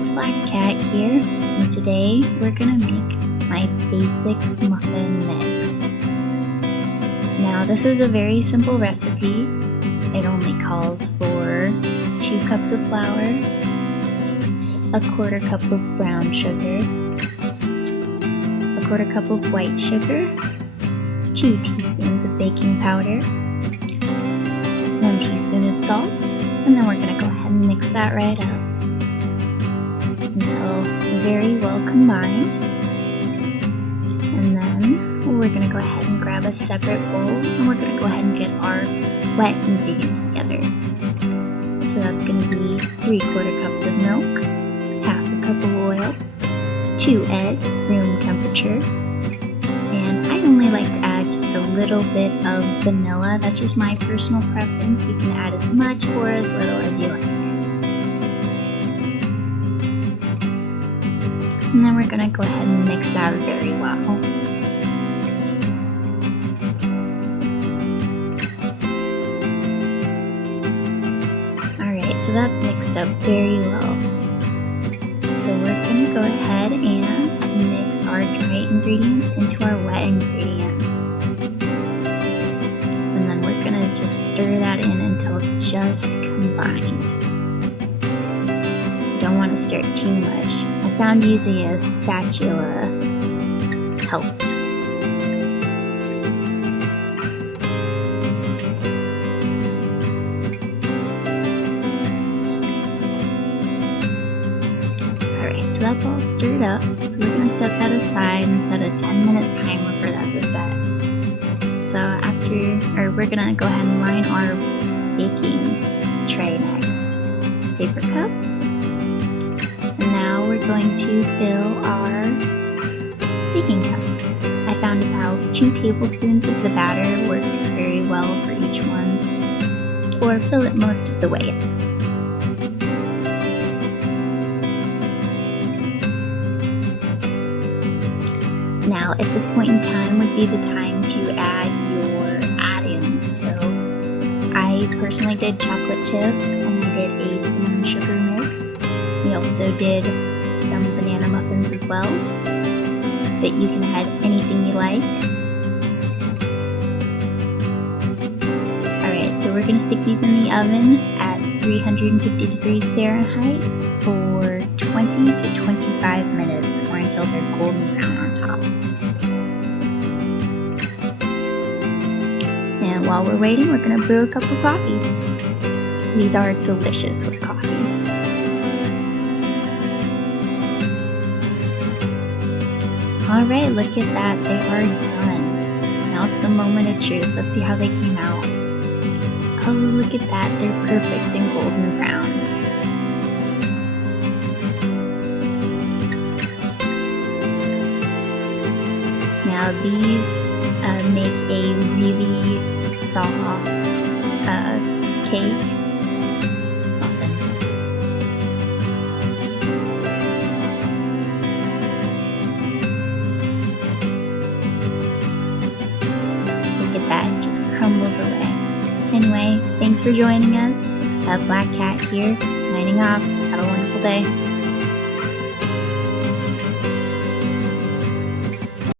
it's Black Cat here, and today we're gonna make my basic muffin mix. Now this is a very simple recipe. It only calls for 2 cups of flour, a 1/4 cup of brown sugar, a 1/4 cup of white sugar, 2 teaspoons of baking powder, 1 teaspoon of salt, and then we're going to go ahead and mix that right up until very well combined. And then we're going to go ahead and grab a separate bowl, and we're going to go ahead and get our wet ingredients together. So that's going to be 3/4 cups of milk, 1/2 cup of oil, 2 eggs, room temperature, and I only like to add just a little bit of vanilla. That's just my personal preference. You can add as much or as little as you like. And then we're going to go ahead and mix that very well. Alright, so that's mixed up very well. So we're going to go ahead and mix our dry ingredients into our wet ingredients. And then we're going to just stir that in until it's just combined. You don't want to stir it too much. I found using a spatula helped. Alright, so that's all stirred up. So we're going to set that aside and set a 10-minute timer for that to set. So we're going to go ahead and line our baking tray next. Paper cups. And now we're going to fill our baking cups. I found about 2 tablespoons of the batter worked very well for each one, or fill it most of the way. Now at this point in time would be the time to add your add-ins. So I personally did chocolate chips, and I did a cinnamon sugar mix. We also did some banana muffins as well, but you can add anything you like. Alright, so we're going to stick these in the oven at 350 degrees Fahrenheit for 20 to 25 minutes, or until they're golden brown on top. And while we're waiting, we're going to brew a cup of coffee. These are delicious with coffee. Alright, look at that, they are done. Now it's the moment of truth. Let's see how they came out. Oh, look at that, they're perfect and golden brown. Now these make a really soft cake. That just crumbles away. Anyway, thanks for joining us. Black Cat here, signing off. Have a wonderful day.